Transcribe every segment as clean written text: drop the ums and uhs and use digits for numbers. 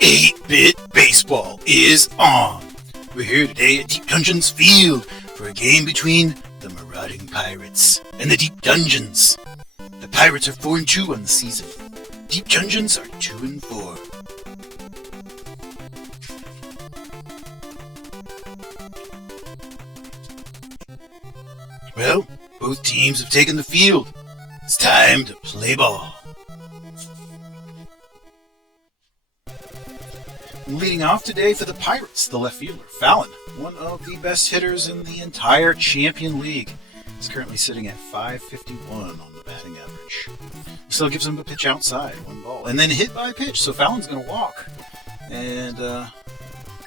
Eight-Bit Baseball is on. We're here today at Deep Dungeons Field for a game between the Marauding Pirates and the Deep Dungeons. The Pirates are 4-2 on the season. Deep Dungeons are 2-4. Well, both teams have taken the field. It's time to play ball. Leading off today for the Pirates, the left fielder, Fallon, one of the best hitters in the entire Champion League. He's currently sitting at .551 on the batting average. Still gives him a pitch outside, one ball, and then hit by a pitch, so Fallon's going to walk. And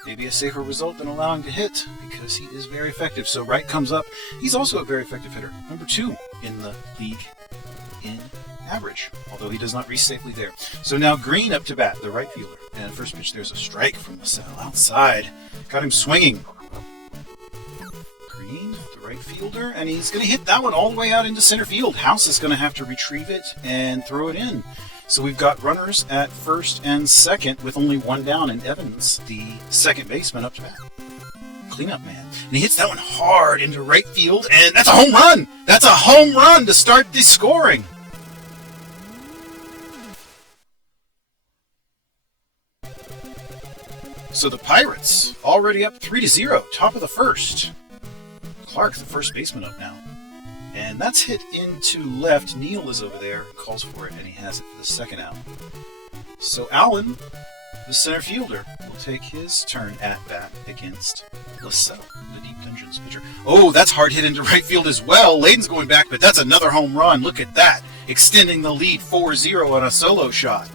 maybe a safer result than allowing to hit, because he is very effective. So right comes up. He's also a very effective hitter, number 2 in the league in average, although he does not reach safely there. So now Green up to bat, the right fielder. And first pitch, there's a strike from LaSalle outside. Got him swinging. Green, the right fielder, and he's going to hit that one all the way out into center field. House is going to have to retrieve it and throw it in. So we've got runners at first and second with only one down, and Evans, the second baseman, up to bat. Cleanup man. And he hits that one hard into right field, and that's a home run! That's a home run to start the scoring! So the Pirates already up 3-0, top of the first. Clark, the first baseman, up now. And that's hit into left. Neal is over there, calls for it, and he has it for the second out. So Allen, the center fielder, will take his turn at bat against LaSalle, the Deep Dungeons pitcher. Oh, that's hard hit into right field as well. Layden's going back, but that's another home run. Look at that. Extending the lead 4-0 on a solo shot.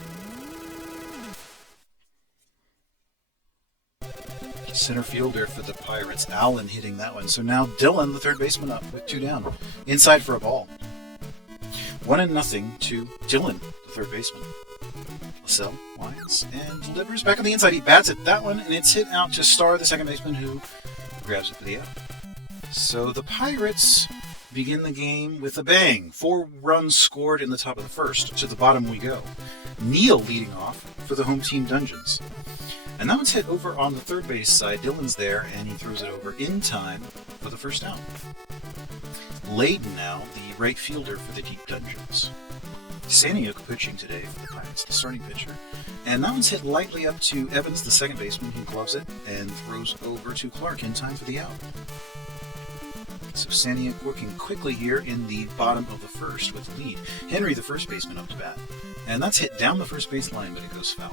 Center fielder for the Pirates, Allen, hitting that one. So now Dylan, the third baseman, up with 2 down. Inside for a ball. 1-0 to Dylan, the third baseman. LaSalle winds and delivers back on the inside. He bats at that one, and it's hit out to Starr, the second baseman, who grabs it for the out. So the Pirates begin the game with a bang. 4 runs scored in the top of the first. To the bottom we go. Neal leading off for the home team Dungeons. And that one's hit over on the third base side. Dylan's there, and he throws it over in time for the first out. Layden now, the right fielder for the Deep Dungeons. Saniuk pitching today for the Pirates, the starting pitcher. And that one's hit lightly up to Evans, the second baseman, who gloves it and throws over to Clark in time for the out. So Saniuk working quickly here in the bottom of the first with lead. Henry, the first baseman, up to bat. And that's hit down the first base line, but it goes foul.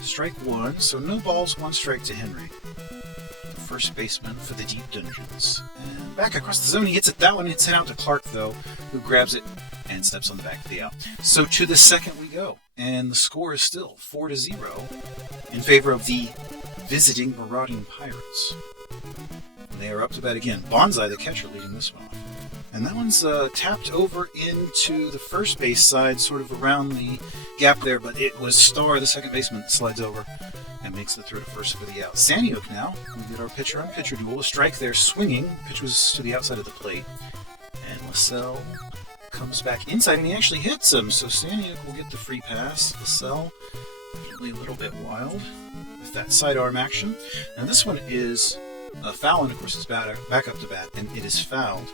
Strike 1, so no balls, 1 strike to Henry, the first baseman for the Deep Dungeons. And back across the zone, he hits it that one. It's hit out to Clark, though, who grabs it and steps on the back of the out. So to the second we go, and the score is still 4-0 in favor of the visiting Marauding Pirates. And they are up to bat again. Bonsai, the catcher, leading this one off. And that one's tapped over into the first base side, sort of around the gap there, but it was Starr, the second baseman, that slides over and makes the throw to first for the out. Saniuk now, we get our pitcher-on-pitcher duel. A strike there, swinging. Pitch was to the outside of the plate. And LaSalle comes back inside, and he actually hits him, so Saniuk will get the free pass. LaSalle, usually a little bit wild with that sidearm action. Now this one is Fallon, of course, is back up to bat, and it is fouled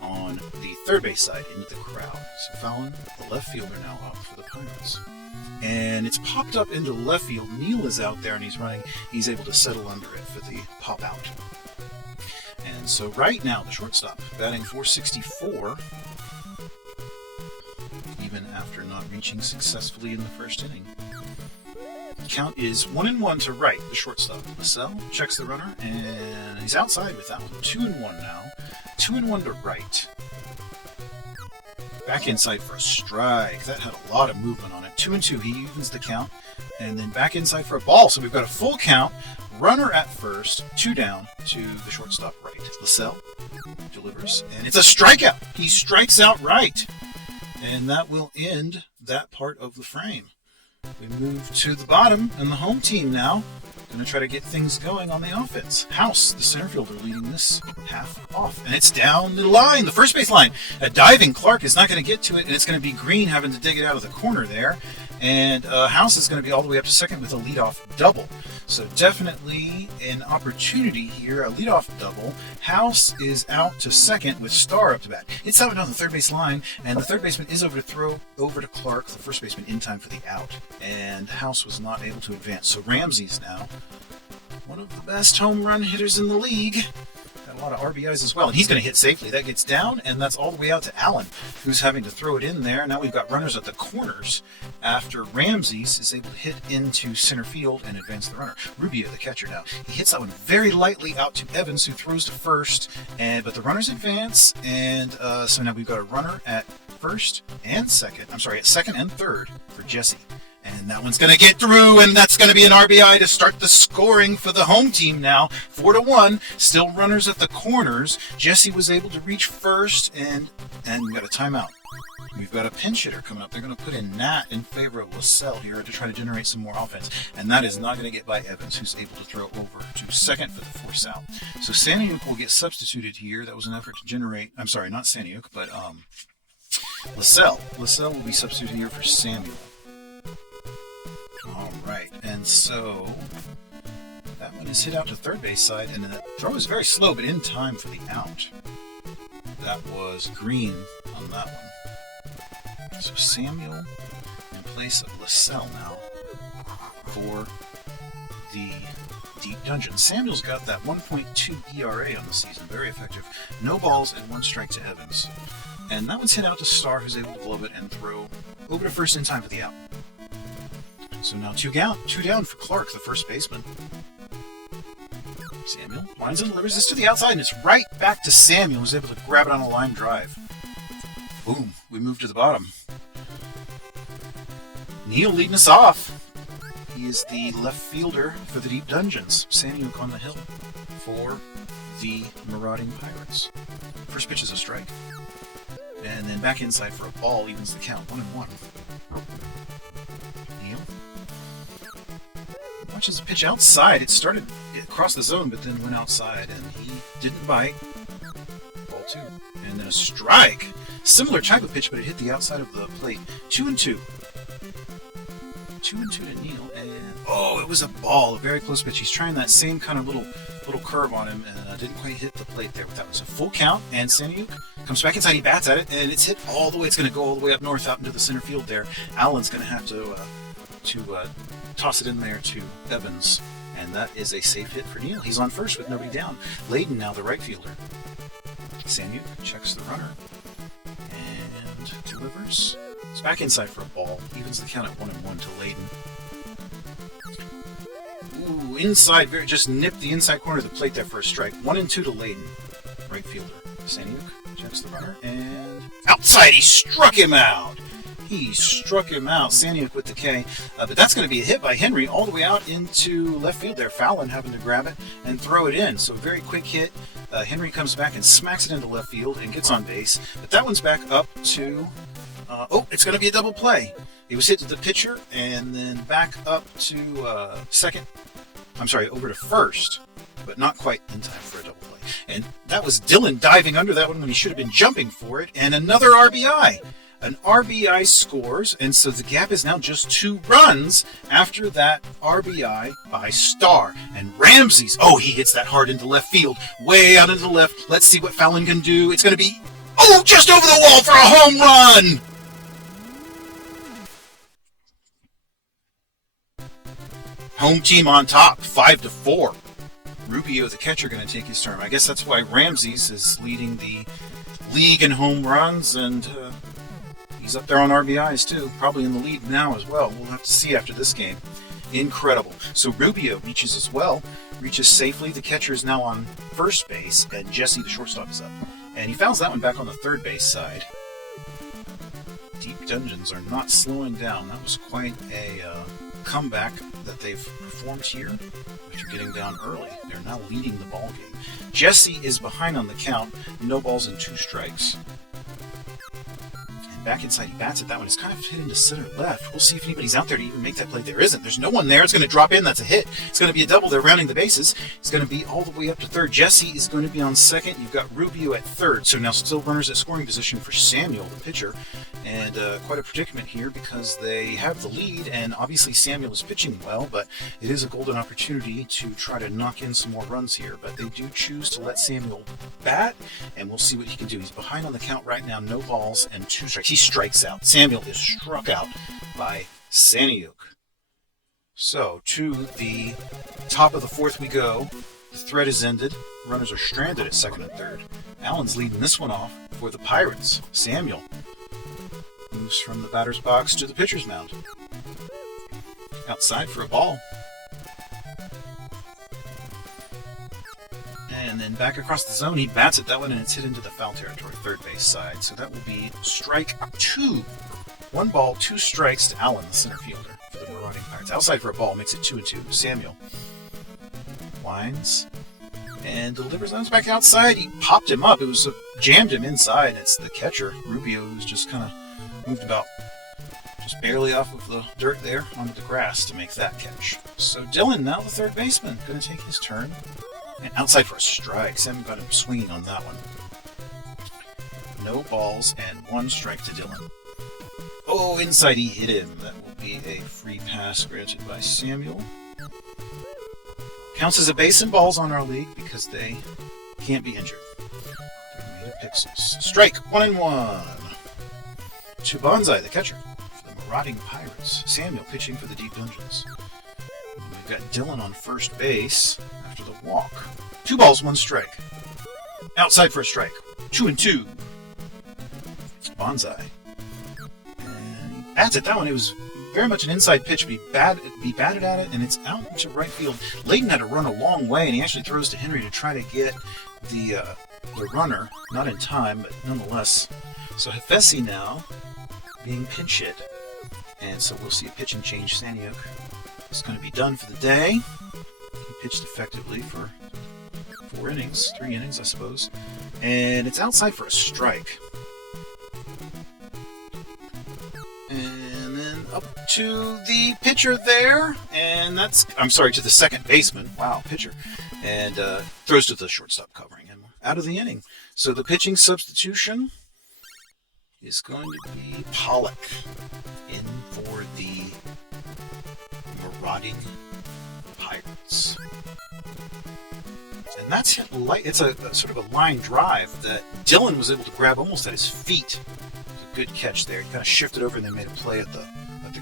on the third base side into the crowd. So Fallon, the left fielder, now up for the Pirates. And it's popped up into left field. Neal is out there and he's running. He's able to settle under it for the pop out. And so right now, the shortstop, batting .464, even after not reaching successfully in the first inning. Count is 1-1 to right, the shortstop. LaSalle checks the runner, and he's outside with that one. 2-1 now. 2-1 to right. Back inside for a strike. That had a lot of movement on it. 2-2. He evens the count. And then back inside for a ball. So we've got a full count. Runner at first. 2 down to the shortstop right. LaSalle delivers. And it's a strikeout. He strikes out right. And that will end that part of the frame. We move to the bottom, and the home team now going to try to get things going on the offense. House, the center fielder, leading this half off. And it's down the line, the first base line. A diving Clark is not going to get to it, and it's going to be Green having to dig it out of the corner there. And House is going to be all the way up to second with a leadoff double. So definitely an opportunity here, a leadoff double. House is out to second with Starr up to bat. It's out on the third base line, and the third baseman is over to throw over to Clark, the first baseman, in time for the out. And House was not able to advance. So Ramsey's now one of the best home run hitters in the league. Got a lot of RBIs as well. And he's going to hit safely. That gets down, and that's all the way out to Allen, who's having to throw it in there. Now we've got runners at the corners after Ramsey's is able to hit into center field and advance the runner. Rubio, the catcher now. He hits that one very lightly out to Evans, who throws to first. But the runners advance, and so now we've got a runner at first and second. I'm sorry, at second and third for Jesse. And that one's going to get through, and that's going to be an RBI to start the scoring for the home team now. 4-1, still runners at the corners. Jesse was able to reach first, and we got a timeout. We've got a pinch hitter coming up. They're going to put in Nat in favor of LaSalle here to try to generate some more offense. And that is not going to get by Evans, who's able to throw over to second for the force out. So Saniuk will get substituted here. That was an effort to generate, I'm sorry, not Saniuk, but LaSalle. LaSalle will be substituted here for Samuel. All right, and so that one is hit out to third base side, and that throw is very slow, but in time for the out. That was Green on that one. So Samuel in place of LaSalle now for the Deep Dungeon. Samuel's got that 1.2 ERA on the season, very effective. No balls and 1 strike to Evans. And that one's hit out to Starr, who's able to glove it and throw over to first in time for the out. So now two down for Clark, the first baseman. Samuel winds and delivers this to the outside, and it's right back to Samuel, who's able to grab it on a line drive. Boom, we move to the bottom. Neal leading us off. He is the left fielder for the Deep Dungeons. Saniuk on the hill for the Marauding Pirates. First pitch is a strike. And then back inside for a ball, evens the count, 1-1. Neal watches the pitch outside. It started across the zone, but then went outside, and he didn't bite. Ball 2. And then a strike. Similar type of pitch, but it hit the outside of the plate. 2-2. 2-2 to Neal, and it was a ball, a very close pitch. He's trying that same kind of little curve on him, and didn't quite hit the plate there. But that was a full count, and Saniuk comes back inside. He bats at it, and it's hit all the way. It's going to go all the way up north, out into the center field there. Allen's going to have to toss it in there to Evans, and that is a safe hit for Neal. He's on first with nobody down. Layden now the right fielder. Saniuk checks the runner and delivers. It's back inside for a ball. Evens the count at 1-1 to Layden. Ooh, inside, just nipped the inside corner of the plate there for a strike. 1-2 to Layden, right fielder. Saniuk checks the runner and outside. He struck him out. Saniuk with the K. But that's going to be a hit by Henry all the way out into left field there. Fallon having to grab it and throw it in. So very quick hit. Henry comes back and smacks it into left field and gets on base. But that one's back up to... it's going to be a double play. It was hit to the pitcher and then back up to second. I'm sorry, over to first, but not quite in time for a double play. And that was Dylan diving under that one when he should have been jumping for it. And another RBI. An RBI scores, and so the gap is now just 2 runs after that RBI by Starr. And Ramsey's, he hits that hard into left field, way out into the left. Let's see what Fallon can do. It's going to be, just over the wall for a home run! Home team on top, 5-4. Rubio, the catcher, going to take his turn. I guess that's why Ramsey's is leading the league in home runs, and he's up there on RBIs too, probably in the lead now as well. We'll have to see after this game. Incredible. So Rubio reaches as well, reaches safely. The catcher is now on first base, and Jesse, the shortstop, is up. And he fouls that one back on the third base side. Deep Dungeons are not slowing down. That was quite a comeback that they've performed here after getting down early. They're now leading the ball game. Jesse is behind on the count. No balls and 2 strikes. And Back inside, he bats it. That one is kind of hit into center left. We'll see if anybody's out there to even make that play. There isn't. There's no one there. It's going to drop in. That's a hit. It's going to be a double. They're rounding the bases. It's going to be all the way up to third. Jesse is going to be on second. You've got Rubio at third. So now still runners at scoring position for Samuel, the pitcher. And quite a predicament here because they have the lead, and obviously Samuel is pitching well, but it is a golden opportunity to try to knock in some more runs here. But they do choose to let Samuel bat, and we'll see what he can do. He's behind on the count right now, no balls and 2 strikes. He strikes out. Samuel is struck out by Saniuk. So to the top of the fourth we go. The threat is ended. Runners are stranded at second and third. Allen's leading this one off for the Pirates. Samuel moves from the batter's box to the pitcher's mound. Outside for a ball. And then back across the zone, he bats it that one, and it's hit into the foul territory, third base side. So that will be strike 2. 1 ball, 2 strikes to Allen, the center fielder for the Marauding Pirates. Outside for a ball, makes it 2-2. Samuel winds and delivers. That was back outside. He popped him up. It was jammed him inside. And it's the catcher, Rubio, who's just kind of moved about just barely off of the dirt there onto the grass to make that catch. So Dylan, now the third baseman, going to take his turn. And outside for a strike. Sam got him swinging on that one. No balls and 1 strike to Dylan. Oh, inside he hit him. That will be a free pass granted by Samuel. Counts as a base and balls on our league because they can't be injured. They're made of pixels. Strike 1-1. To Bonsai, the catcher for the Marauding Pirates. Samuel pitching for the Deep Dungeons. We've got Dylan on first base after the walk. 2 balls, 1 strike. Outside for a strike. 2-2. Bonsai. And he bats it. That one, it was very much an inside pitch. He batted at it, and it's out into right field. Layden had to run a long way, and he actually throws to Henry to try to get the runner. Not in time, but nonetheless. So Hefesi now being pinch hit. And so we'll see a pitch and change. Saniuk is going to be done for the day. He pitched effectively for 4 innings, 3 innings, I suppose. And it's outside for a strike. And then up to the pitcher there. And that's, to the second baseman. Wow, pitcher. And throws to the shortstop covering him out of the inning. So the pitching substitution is going to be Pollock in for the Marauding Pirates. And that's hit light. It's a sort of a line drive that Dylan was able to grab almost at his feet. It was a good catch there. He kind of shifted over and then made a play at the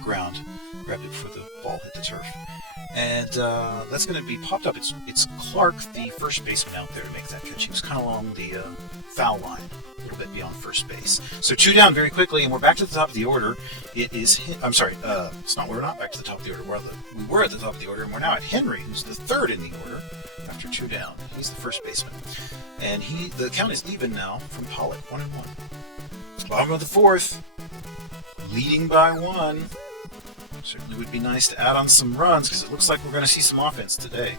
ground. Grabbed it before the ball hit the turf. And that's going to be popped up. It's Clark, the first baseman, out there to make that catch. He was kind of along the foul line, a little bit beyond first base. So 2 down very quickly, and we're back to the top of the order. It is, it's not. We're not back to the top of the order. We were at the top of the order, and we're now at Henry, who's the third in the order after 2 down. He's the first baseman, and the count is even now from Pollock, 1-1. Bottom of the fourth, leading by 1. Certainly would be nice to add on some runs because it looks like we're going to see some offense today.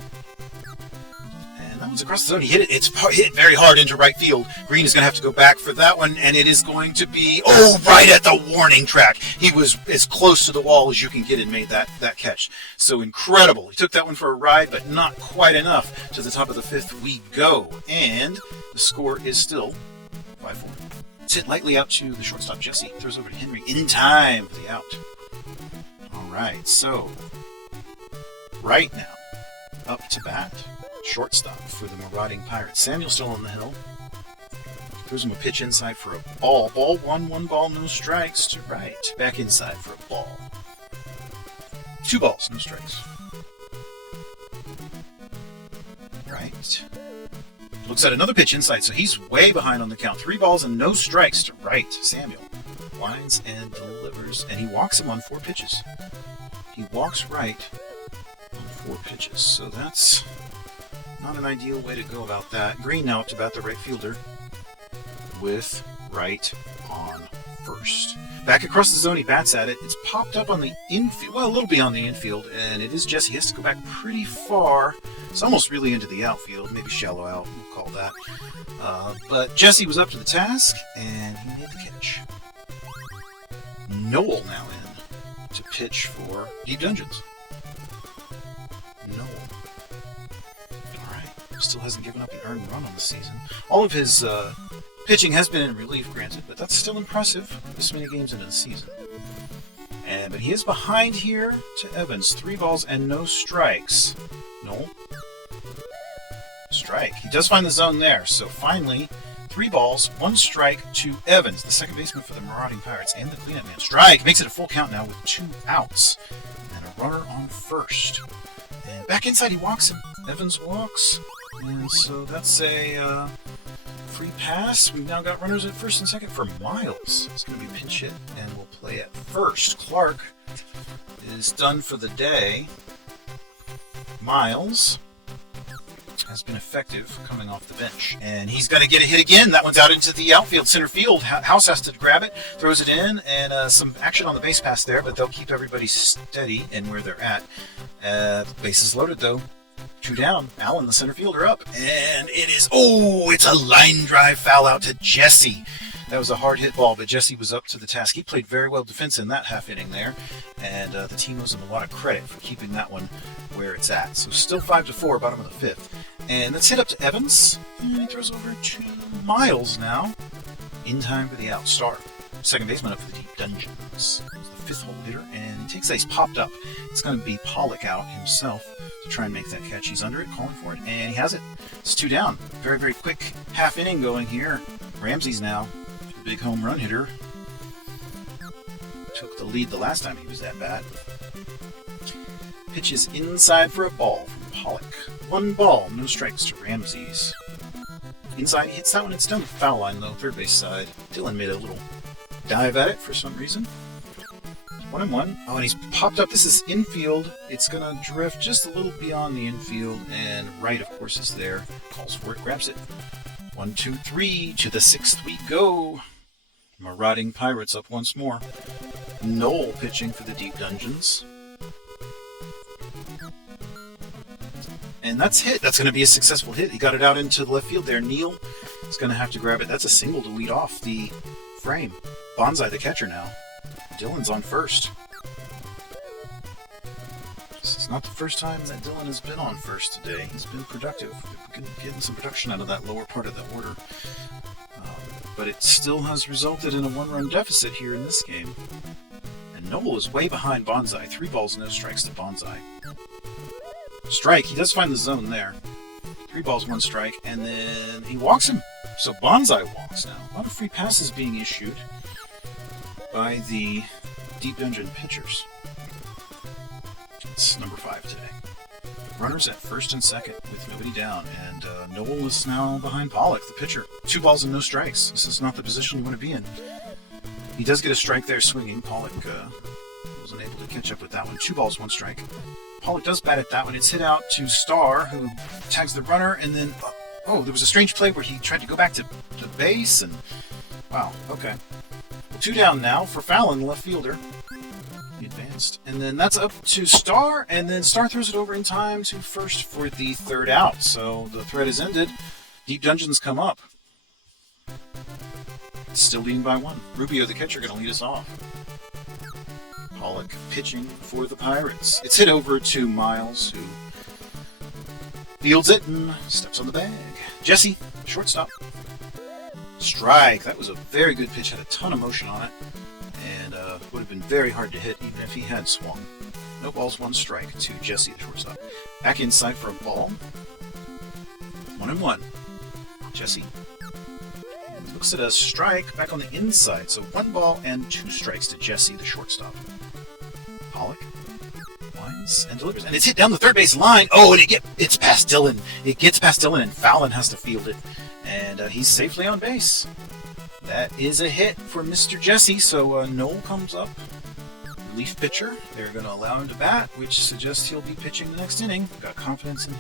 And that one's across the zone. He hit it. It's hit very hard into right field. Green is going to have to go back for that one, and it is going to be, right at the warning track. He was as close to the wall as you can get and made that catch. So incredible. He took that one for a ride, but not quite enough. To the top of the 5th we go. And the score is still 5-4. It's hit lightly out to the shortstop, Jesse. Throws over to Henry in time for the out. Alright, so right now, up to bat, shortstop for the Marauding Pirates. Samuel still on the hill. Throws him a pitch inside for a ball. Ball 1 ball, no strikes to right. Back inside for a ball. 2 balls, no strikes. Right. Looks at another pitch inside, so he's way behind on the count. 3 balls and no strikes to right. Samuel winds and delivers, and he walks him on 4 pitches. He walks right on 4 pitches, so that's not an ideal way to go about that. Green now up to bat, the right fielder, with right on first. Back across the zone, he bats at it. It's popped up on the infield, well, a little beyond the infield, and it is Jesse. He has to go back pretty far. It's almost really into the outfield, maybe shallow out, we'll call that. But Jesse was up to the task, and he made the catch. Noel now in to pitch for Deep Dungeons. Noel. Alright. Still hasn't given up an earned run on the season. All of his pitching has been in relief, granted, but that's still impressive this many games into the season. But he is behind here to Evans. 3 balls and no strikes. Noel. Strike. He does find the zone there, so finally 3 balls, 1 strike to Evans, the second baseman for the Marauding Pirates, and the cleanup man. Strike makes it a full count now with 2 outs. And a runner on first. And back inside, he walks him. Evans walks. And so that's a free pass. We've now got runners at first and second for Miles. It's going to be pinch hit, and we'll play at first. Clark is done for the day. Miles has been effective coming off the bench. And he's going to get a hit again. That one's out into the outfield, center field. House has to grab it, throws it in, and some action on the base pass there, but they'll keep everybody steady in where they're at. Bases loaded, though. 2 down. Allen, the center fielder, up. And it is, it's a line drive foul out to Jesse. That was a hard hit ball, but Jesse was up to the task. He played very well defense in that half inning there, and the team owes him a lot of credit for keeping that one where it's at. So still 5-4, bottom of the 5th. And let's hit up to Evans. And he throws over to Miles now. In time for the out. Star, second baseman up for the Deep Dungeons. He's the 5th hole hitter, and he takes that. He's popped up. It's going to be Pollock out himself to try and make that catch. He's under it, calling for it, and he has it. It's 2 down. Very, very quick half inning going here. Ramsey's now the big home run hitter. Took the lead the last time he was that bad. Pitches inside for a ball from Pollock. 1 ball, no strikes to Ramsey's. Inside, he hits that one. It's down the foul line, though, third base side. Dylan made a little dive at it for some reason. 1-1. Oh, and he's popped up. This is infield. It's going to drift just a little beyond the infield, and right, of course, is there. Calls for it, grabs it. 1, 2, 3. To the 6th we go. Marauding Pirates up once more. Noel pitching for the Deep Dungeons. And that's hit. That's going to be a successful hit. He got it out into the left field there. Neal is going to have to grab it. That's a single to lead off the frame. Bonsai, the catcher now. Dylan's on first. This is not the first time that Dylan has been on first today. He's been productive. Getting some production out of that lower part of the order. But it still has resulted in a 1-run deficit here in this game. And Noble is way behind Bonsai. 3 balls, no strikes to Bonsai. Strike. He does find the zone there. 3 balls, 1 strike, and then he walks him. So Bonsai walks now. A lot of free passes being issued by the Deep Dungeon pitchers. It's number 5 today. Runners at first and second with nobody down, and Noel is now behind Pollock, the pitcher. 2 balls and no strikes. This is not the position you want to be in. He does get a strike there swinging. Pollock wasn't able to catch up with that one. 2 balls, 1 strike. Pollock does bat at that one. It's hit out to Starr, who tags the runner, and then, there was a strange play where he tried to go back to the base, and wow, okay. Well, 2 down now for Fallon, the left fielder. He advanced. And then that's up to Starr, and then Starr throws it over in time to first for the 3rd out. So the threat is ended. Deep Dungeons come up. Still leading by 1. Rubio, the catcher, going to lead us off. Pollock pitching for the Pirates. It's hit over to Miles, who fields it and steps on the bag. Jesse, shortstop. Strike. That was a very good pitch. Had a ton of motion on it. And would have been very hard to hit even if he had swung. No balls, 1 strike to Jesse, the shortstop. Back inside for a ball. 1-1. Jesse looks at a strike back on the inside. So 1 ball and 2 strikes to Jesse, the shortstop. Pollock lines and delivers, and it's hit down the third base line. Oh, and it's past Dylan. It gets past Dylan, and Fallon has to field it, and he's safely on base. That is a hit for Mr. Jesse. So Noel comes up, relief pitcher. They're going to allow him to bat, which suggests he'll be pitching the next inning. Got confidence in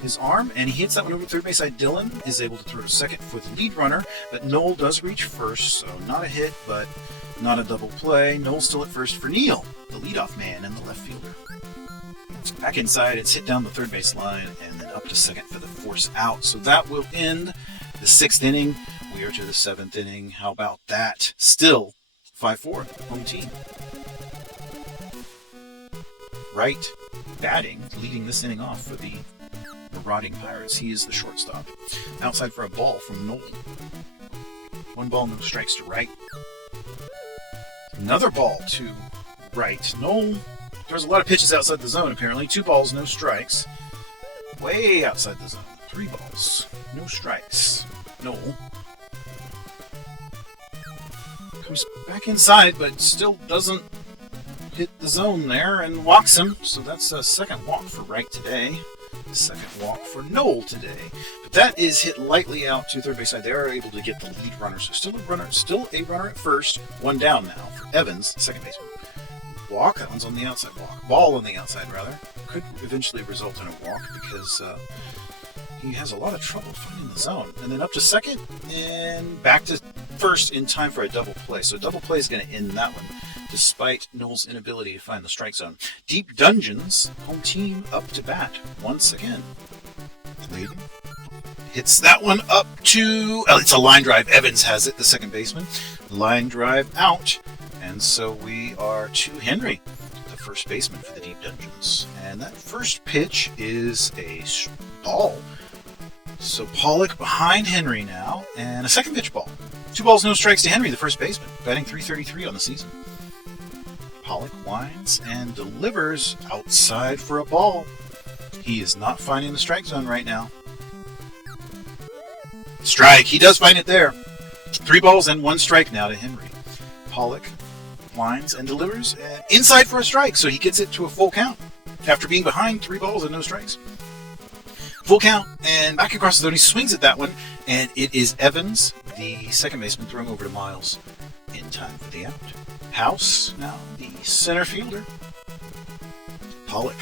his arm, and he hits that one over third base side. Dylan is able to throw to second for the lead runner, but Noel does reach first, so not a hit, but not a double play. Noel's still at first for Neal, the leadoff man and the left fielder. Back inside, it's hit down the third base line, and then up to second for the force out. So that will end the 6th inning. We are to the 7th inning. How about that? Still 5-4, home team. Wright batting, leading this inning off for the Marauding Pirates. He is the shortstop. Outside for a ball from Nolan. 1 ball, no strikes to Wright. Another ball to Wright. Nolan, there's a lot of pitches outside the zone apparently. 2 balls, no strikes. Way outside the zone. 3 balls, no strikes. Nolan comes back inside, but still doesn't hit the zone there and walks him. So that's a second walk for Wright today. Second walk for Noel today. But that is hit lightly out to third base side. They are able to get the lead runner. So still a runner at first. 1 down now for Evans, second baseman. Walk, that one's on the outside walk. Ball on the outside, rather. Could eventually result in a walk because he has a lot of trouble finding the zone. And then up to second and back to first in time for a double play. So a double play is going to end that one, despite Noel's inability to find the strike zone. Deep Dungeons, home team up to bat once again. Leading. Hits that one up to... Oh, it's a line drive. Evans has it, the second baseman. Line drive out. And so we are to Henry, the first baseman for the Deep Dungeons. And that first pitch is a ball. So Pollock behind Henry now. And a second pitch ball. 2 balls, no strikes to Henry, the first baseman. Batting .333 on the season. Pollock winds and delivers outside for a ball. He is not finding the strike zone right now. Strike. He does find it there. 3 balls and 1 strike now to Henry. Pollock winds and delivers inside for a strike, so he gets it to a full count after being behind 3 balls and no strikes. Full count and back across the zone. He swings at that one, and it is Evans, the second baseman, throwing over to Miles in time for the out. House, now the center fielder. Pollock.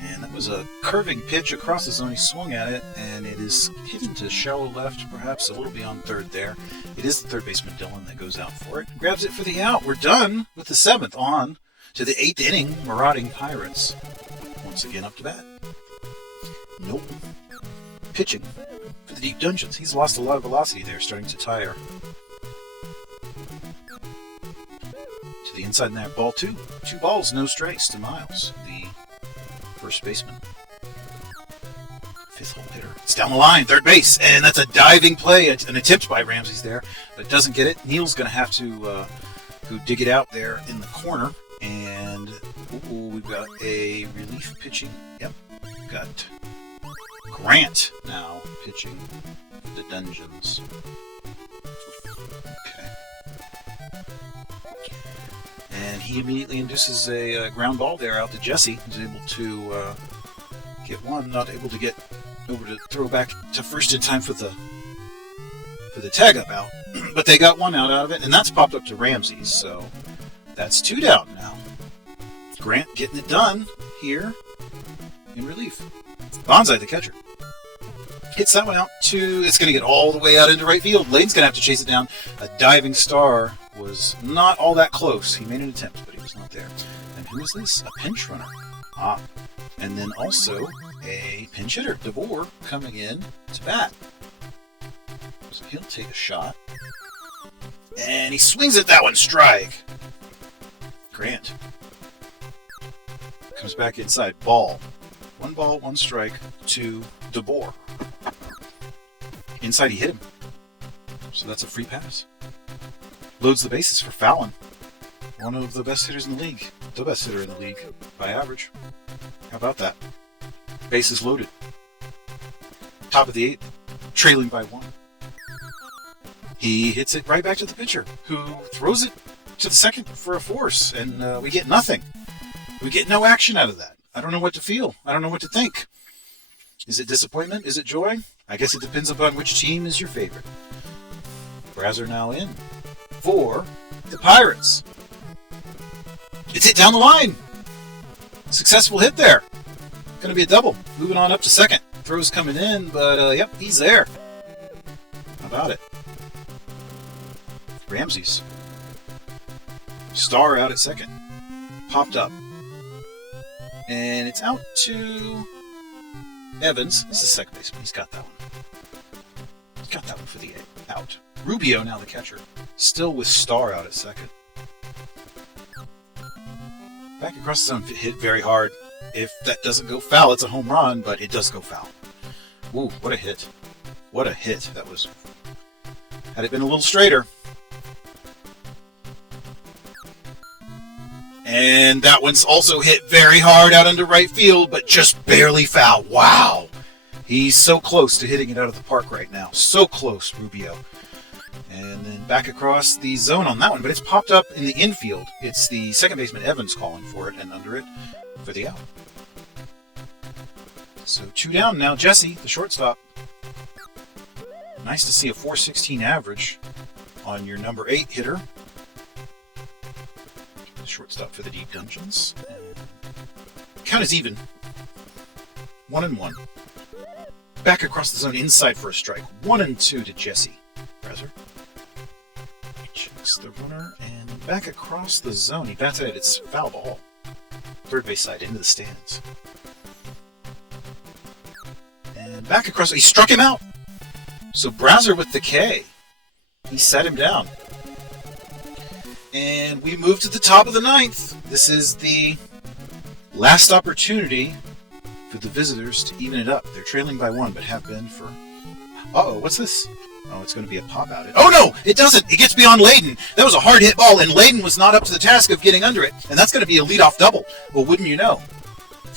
And that was a curving pitch across the zone. He swung at it, and it is hit into shallow left, perhaps a little beyond third there. It is the third baseman, Dylan, that goes out for it. Grabs it for the out. We're done with the 7th. On to the 8th inning. Marauding Pirates once again up to bat. Nope. Pitching for the Deep Dungeons. He's lost a lot of velocity there, starting to tire. To the inside in that ball 2. 2 balls, no strikes to Miles, the first baseman. 5th hole hitter. It's down the line, third base, and that's a diving play, an attempt by Ramses there, but doesn't get it. Neal's going to have to go dig it out there in the corner, and we've got a relief pitching. Yep, we've got Grant now pitching the Dungeons. Okay. And he immediately induces a ground ball there out to Jesse, who's able to get one, not able to get over to throw back to first in time for the tag up out. But they got 1 out of it, and that's popped up to Ramses, so that's 2 down now. Grant getting it done here in relief. Bonsai, the catcher, hits that one out to... It's going to get all the way out into right field. Lane's going to have to chase it down. A diving star was not all that close. He made an attempt, but he was not there. And who is this? A pinch runner. And then also a pinch hitter, DeVore, coming in to bat. So he'll take a shot. And he swings at that one. Strike. Grant comes back inside. Ball. 1 ball, 1 strike to DeVore. Inside, he hit him. So that's a free pass. Loads the bases for Fallon. One of the best hitters in the league. The best hitter in the league by average. How about that? Bases loaded. Top of the 8th. Trailing by 1. He hits it right back to the pitcher, who throws it to the second for a force, and we get nothing. We get no action out of that. I don't know what to feel. I don't know what to think. Is it disappointment? Is it joy? I guess it depends upon which team is your favorite. Brazzer now in for the Pirates. It's hit down the line. Successful hit there. Going to be a double. Moving on up to second. Throw's coming in, but yep, he's there. How about it? Ramses. Star out at second. Popped up. And it's out to Evans. This is the second baseman. He's got that one. He's got that one for the out. out. Rubio now the catcher, still with Star out at second. Back across the zone, hit very hard. If that doesn't go foul, it's a home run, but it does go foul. Ooh, what a hit. What a hit that was. Had it been a little straighter. And that one's also hit very hard out into right field, but just barely foul. Wow. He's so close to hitting it out of the park right now. So close, Rubio. And then back across the zone on that one, but it's popped up in the infield. It's the second baseman Evans calling for it, and under it for the out. So 2 down now. Jesse, the shortstop. Nice to see a .416 average on your number 8 hitter. Shortstop for the Deep Dungeons. And count is even. 1-1. Back across the zone, inside for a strike. 1-2 to Jesse. Brazier checks the runner, and back across the zone. He bats it. It's foul ball. Third base side into the stands. And back across. He struck him out. So Brazier with the K. He set him down. And we move to the top of the 9th. This is the last opportunity for the visitors to even it up. They're trailing by 1, but have been for... Uh-oh, what's this? Oh, it's going to be a pop out. Oh, no! It doesn't! It gets beyond Layden. That was a hard hit ball, and Layden was not up to the task of getting under it. And that's going to be a leadoff double. Well, wouldn't you know?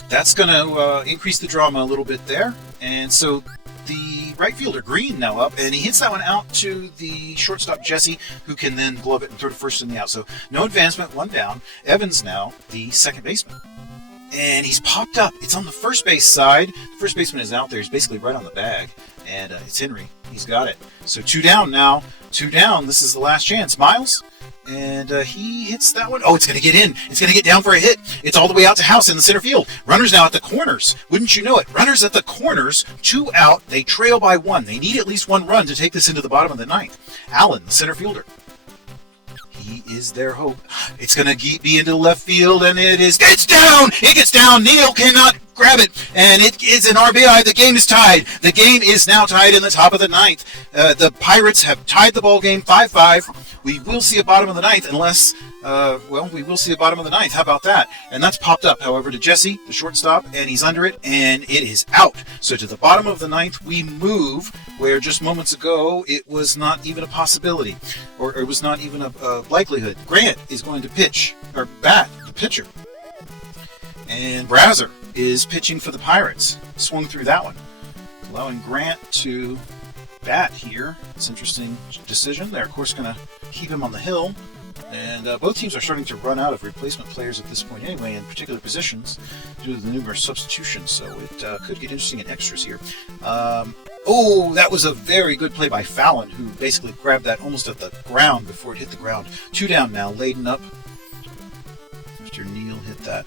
That's going to increase the drama a little bit there. And so the right fielder, Green, now up, and he hits that one out to the shortstop, Jesse, who can then glove it and throw to first in the out. So no advancement, 1 down. Evans now the second baseman. And he's popped up. It's on the first base side. The first baseman is out there. He's basically right on the bag. And it's Henry. He's got it. So 2 down now. 2 down. This is the last chance. Miles. And he hits that one. Oh, it's going to get in. It's going to get down for a hit. It's all the way out to House in the center field. Runners now at the corners. Wouldn't you know it? Runners at the corners. 2 out. They trail by 1. They need at least 1 run to take this into the bottom of the 9th. Allen, the center fielder. He is their hope. It's going to be into left field, and it is. It's down! It gets down. Neal cannot grab it, and it is an RBI. The game is tied. The game is now tied in the top of the 9th. The Pirates have tied the ball game 5-5. We will see a bottom of the 9th unless, we will see a bottom of the 9th. How about that? And that's popped up, however, to Jesse, the shortstop, and he's under it, and it is out. So to the bottom of the 9th, we move, where just moments ago it was not even a possibility, or it was not even a likelihood. Grant is going to pitch, or bat, the pitcher. And Brazier is pitching for the Pirates. Swung through that one, allowing Grant to bat here. It's an interesting decision. They're, of course, going to keep him on the hill. And both teams are starting to run out of replacement players at this point anyway, in particular positions, due to the numerous substitutions. So it could get interesting in extras here. Oh, that was a very good play by Fallon, who basically grabbed that almost at the ground before it hit the ground. 2 down now. Layden up. Mr. Neal hit that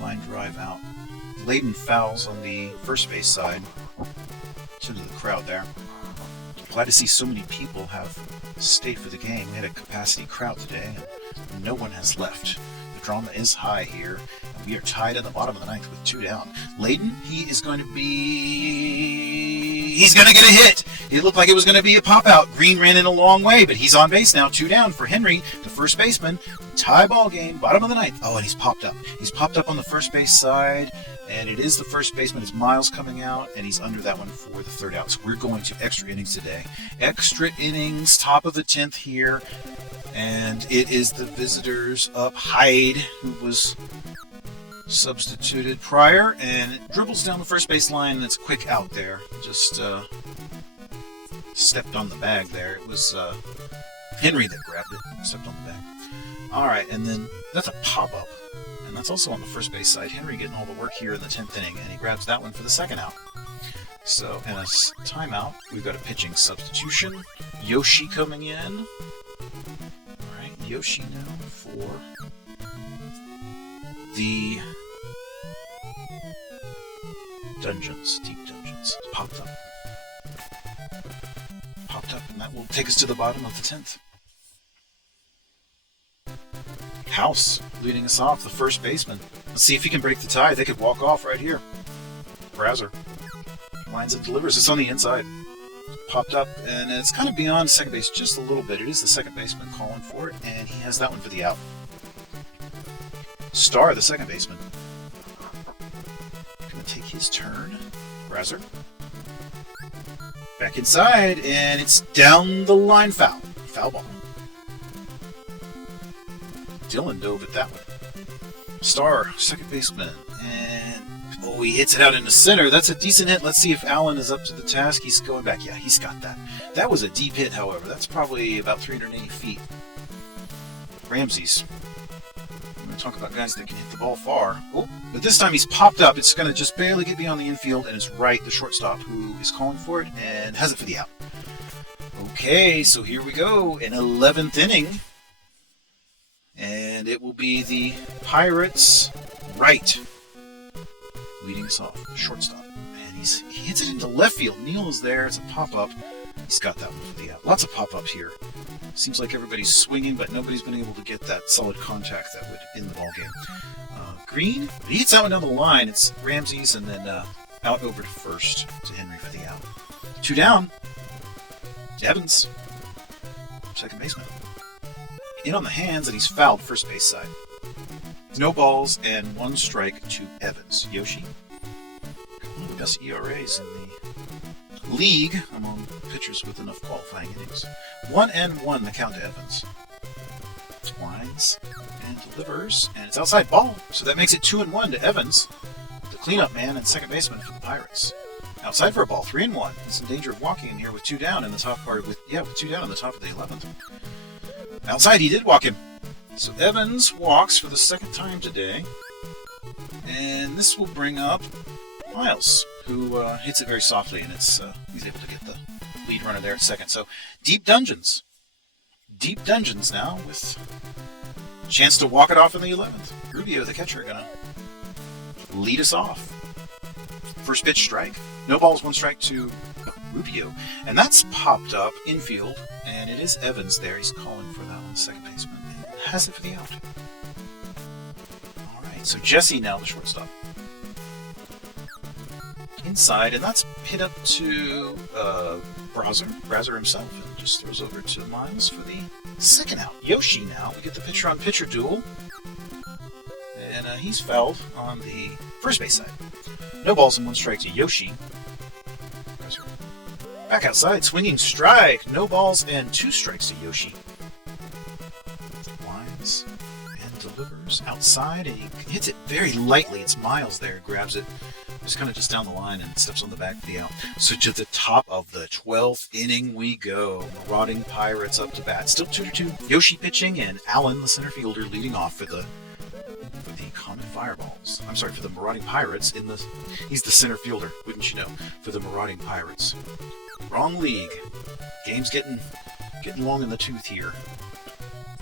line drive out. Layden fouls on the first base side. To the crowd there. Glad to see so many people have stayed for the game. We had a capacity crowd today, and no one has left. The drama is high here, and we are tied at the bottom of the 9th with 2 down. Layden, he's going to get a hit. It looked like it was going to be a pop-out. Green ran in a long way, but he's on base now. 2 down for Henry, the first baseman. Tie ball game, bottom of the 9th. Oh, and he's popped up. He's popped up on the first base side. And it is the first baseman. It's Miles coming out, and he's under that one for the 3rd out. So we're going to extra innings today. Extra innings, top of the 10th here. And it is the visitors up. Hyde, who was substituted prior, and it dribbles down the first base line, and it's quick out there. Just stepped on the bag there. It was Henry that grabbed it, stepped on the bag. All right, and then that's a pop-up. And that's also on the first base side. Henry getting all the work here in the 10th inning, and he grabs that one for the 2nd out. So, and a timeout. We've got a pitching substitution. Yoshi coming in. All right, Yoshi now for the Dungeons, Deep Dungeons. Popped up. Popped up, and that will take us to the bottom of the 10th. House leading us off, the first baseman. Let's see if he can break the tie. They could walk off right here. Brazier lines and delivers. It's on the inside. popped up, and it's kind of beyond second base just a little bit. It is the second baseman calling for it, and he has that one for the out. Star, the second baseman, going to take his turn. Razor. Back inside, and it's down the line foul. Foul ball. Dylan dove at that one. Star, second baseman, and oh, he hits it out in the center. That's a decent hit. Let's see if Allen is up to the task. He's going back. Yeah, he's got that. That was a deep hit, however. That's probably about 380 feet. Ramsey's. I'm going to talk about guys that can hit the ball far. Oh, but this time he's popped up. It's going to just barely get beyond the infield, and it's Wright, the shortstop, who is calling for it and has it for the out. Okay, so here we go. An 11th inning. And it will be the Pirates' Wright leading us off, shortstop. And he hits it into left field. Neal is there. It's a pop-up. He's got that one for the out. Lots of pop-ups here. Seems like everybody's swinging, but nobody's been able to get that solid contact that would end the ball game. Green, he hits that one down the line. It's Ramsey's, and then out over to first to Henry for the out. 2 down. Evans, second baseman. In on the hands, and he's fouled first base side. No balls and 1 strike to Evans. Yoshi, one of the best ERAs in the league among pitchers with enough qualifying innings. 1-1 the count to Evans. Winds and delivers, and it's outside ball, so that makes it 2-1 to Evans, the cleanup man and second baseman for the Pirates. Outside for a ball, 3-1. He's in danger of walking in here with 2 down in the top part with 2 down in the top of the 11th. Outside, he did walk him. So Evans walks for the second time today. And this will bring up Miles, who hits it very softly, and he's able to get the lead runner there at second. So deep dungeons. Deep dungeons now with a chance to walk it off in the 11th. Rubio, the catcher, going to lead us off. First pitch strike. No balls, 1 strike to Rubio. And that's popped up infield, and it is Evans there. He's calling for that one, second baseman, and has it for the out. All right, so Jesse now the shortstop. Inside, and that's hit up to Brazer himself, and just throws over to Miles for the second out. Yoshi now, we get the pitcher-on-pitcher duel, and he's fouled on the first base side. No balls and 1 strike to Yoshi. Back outside, swinging strike. No balls and 2 strikes to Yoshi. Winds and delivers outside, and he hits it very lightly. It's Miles there, grabs it. Just kind of just down the line and steps on the back for the out. So to the top of the 12th inning we go. Marauding Pirates up to bat. Still 2-2. Yoshi pitching, and Allen, the center fielder, leading off for the Common Fireballs. I'm sorry, for the Marauding Pirates. He's the center fielder, wouldn't you know, for the Marauding Pirates. Wrong league. Game's getting long in the tooth here.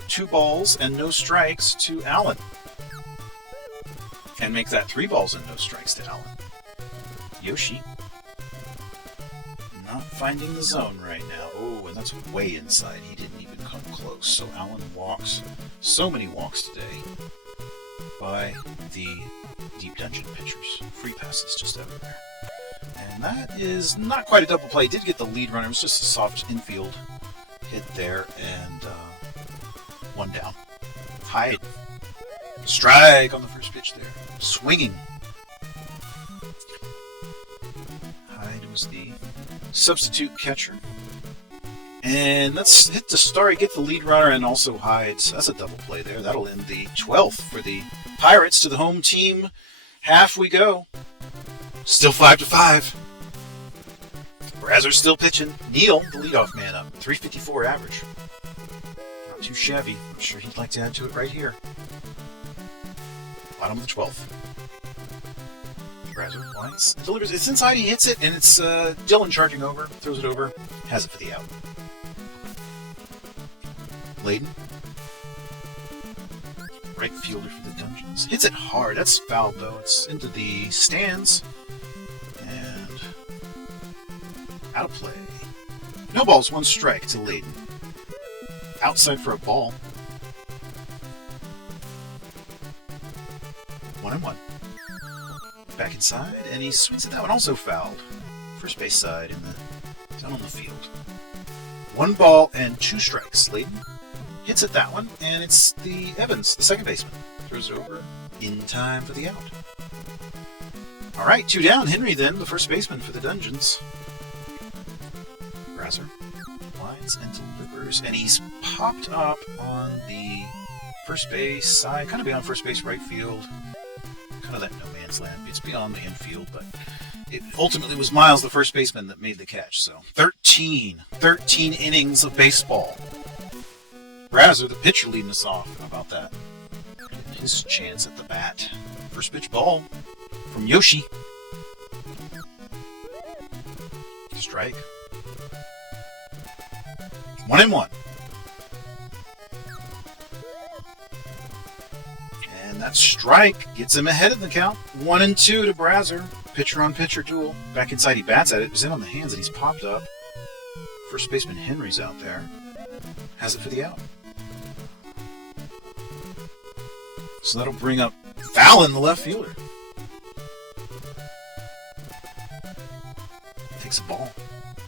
2 balls and no strikes to Allen. And make that 3 balls and no strikes to Allen. Yoshi. Not finding the zone right now. Oh, and that's way inside. He didn't even come close. So Allen walks. So many walks today by the deep dungeon pitchers. Free passes just everywhere. And that is not quite a double play. Did get the lead runner. It was just a soft infield hit there, and 1 down. Hyde. Strike on the first pitch there. Swinging. Hyde was the substitute catcher. And let's hit the Starry, get the lead runner, and also Hyde. So that's a double play there. That'll end the 12th for the Pirates. To the home team half we go. Still 5-5. Brazer's still pitching. Neal, the leadoff man, up. 354 average. Not too shabby. I'm sure he'd like to add to it right here. Bottom of the 12th. Brazer winds and delivers. It's inside. He hits it, and it's Dylan charging over. Throws it over. Has it for the out. Layden. Right fielder for the Dungeons. Hits it hard. That's fouled, though. It's into the stands. And out of play. No balls, 1 strike to Layden. Outside for a ball. 1-1. Back inside, and he swings at that one. Also fouled. First base side in the down on the field. 1 ball and 2 strikes. Layden hits at that one, and it's the Evans, the second baseman. Throws it over in time for the out. All right, 2 down. Henry then, the first baseman for the Dungeons. Brasser lines and delivers, and he's popped up on the first base side, kind of beyond first base, right field. Kind of that no man's land. It's beyond the infield, but it ultimately was Miles, the first baseman, that made the catch. So 13 innings of baseball. Brasser, the pitcher, leading us off. How about that? His chance at the bat. First pitch ball from Yoshi. Strike. 1-1. And that strike gets him ahead of the count. 1-2 to Brasser. Pitcher-on-pitcher duel. Back inside, he bats at it. It was in on the hands, and he's popped up. First baseman Henry's out there. Has it for the out. So that'll bring up Fallon, the left fielder. Takes a ball.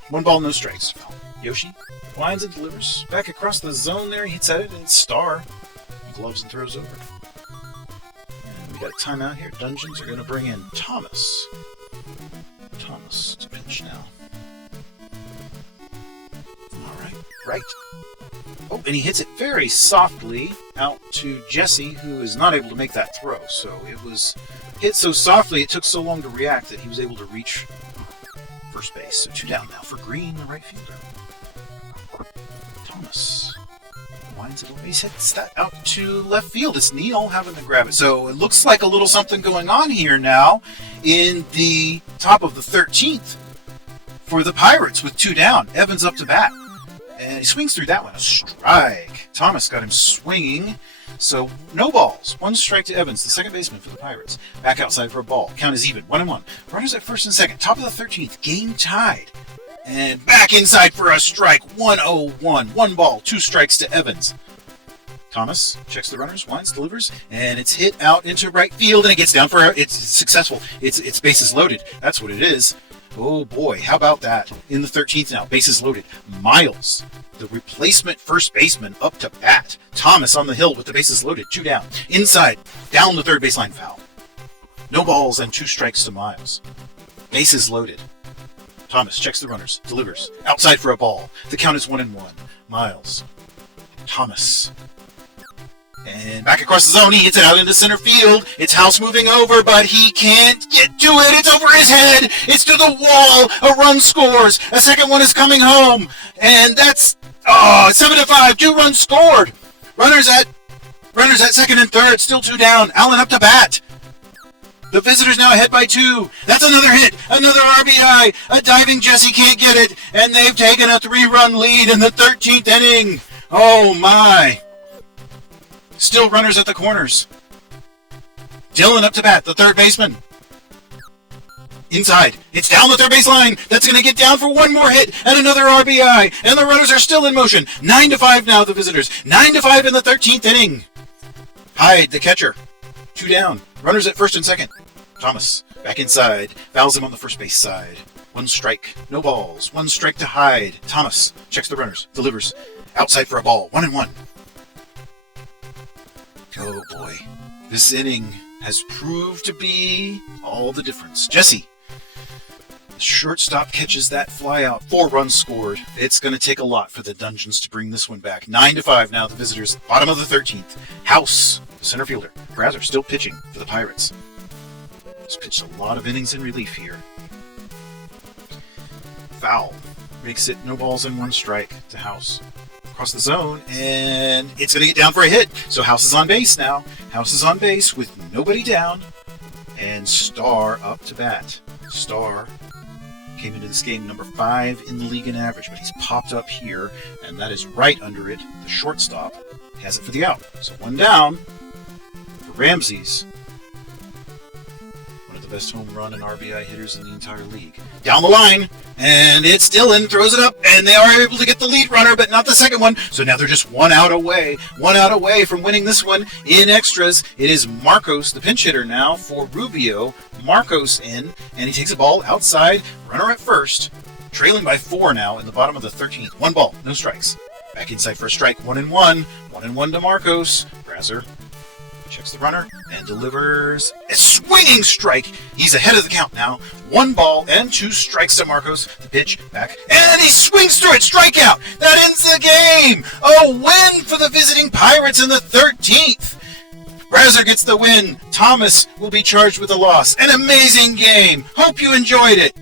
1 ball, no strikes. Yoshi lines and delivers. Back across the zone there. He hits at it, and it's Star. Gloves and throws over. And we got a timeout here. Dungeons are going to bring in Thomas. Thomas to pitch now. All right. Right. Oh, and he hits it very softly out to Jesse, who is not able to make that throw. So it was hit so softly, it took so long to react that he was able to reach first base. So 2 down now for Green, the right fielder. Thomas winds it away. He hits that out to left field. It's Neal having to grab it. So it looks like a little something going on here now in the top of the 13th for the Pirates with 2 down. Evans up to bat. And he swings through that one. A strike. Thomas got him swinging. So no balls. 1 strike to Evans, the second baseman for the Pirates. Back outside for a ball. Count is even. 1-1. Runners at first and second. Top of the 13th. Game tied. And back inside for a strike. 1-0-1. 1 ball. 2 strikes to Evans. Thomas checks the runners, winds, delivers, and it's hit out into right field, and it gets down for it's successful. It's bases loaded. That's what it is. Oh boy, how about that? In the 13th now, bases loaded. Miles, the replacement first baseman, up to bat. Thomas on the hill with the bases loaded. 2 down. Inside, down the third baseline foul. No balls and 2 strikes to Miles. Bases loaded. Thomas checks the runners, delivers. Outside for a ball. The count is 1-1. Miles. Thomas. And back across the zone, he hits it out into center field. It's House moving over, but he can't get to it. It's over his head. It's to the wall. A run scores. A second one is coming home. And that's 7-5. 2 runs scored. Runners at second and third. Still 2 down. Allen up to bat. The visitors now ahead by 2. That's another hit. Another RBI. A diving Jesse can't get it. And they've taken a 3-run lead in the 13th inning. Oh my. Still runners at the corners. Dylan up to bat, the third baseman. Inside. It's down the third baseline. That's going to get down for 1 more hit and another RBI. And the runners are still in motion. 9-5 now, the visitors. 9-5 in the 13th inning. Hyde, the catcher. 2 down. Runners at first and second. Thomas back inside. Fouls him on the first base side. 1 strike. No balls. 1 strike to Hyde. Thomas checks the runners. Delivers. Outside for a ball. 1-1. Oh boy, this inning has proved to be all the difference. Jesse, the shortstop, catches that fly out. 4 runs scored. It's going to take a lot for the Dungeons to bring this one back. 9-5 now, the visitors, bottom of the 13th. House, the center fielder. Brasser still pitching for the Pirates. He's pitched a lot of innings in relief here. Foul. Makes it no balls and 1 strike to House. Across the zone, and it's going to get down for a hit. So House is on base now. House is on base with nobody down, and Star up to bat. Star came into this game number 5 in the league in average, but he's popped up here, and that is right under it. The shortstop has it for the out. So 1 down for Ramses. One of the best home run and RBI hitters in the entire league. Down the line, and it's Dylan, throws it up, and they are able to get the lead runner, but not the second one. So now they're just 1 out away. 1 out away from winning this one in extras. It is Marcos, the pinch hitter now for Rubio. Marcos in, and he takes a ball outside. Runner at first. trailing by 4 now in the bottom of the 13th. 1 ball, no strikes. Back inside for a strike, 1-1. 1-1 to Marcos. Razor checks the runner and delivers a swinging strike. He's ahead of the count now. 1 ball and 2 strikes to Marcos. The pitch back, and he swings through it. Strikeout. That ends the game. A win for the visiting Pirates in the 13th. Razor gets the win. Thomas will be charged with the loss. An amazing game. Hope you enjoyed it.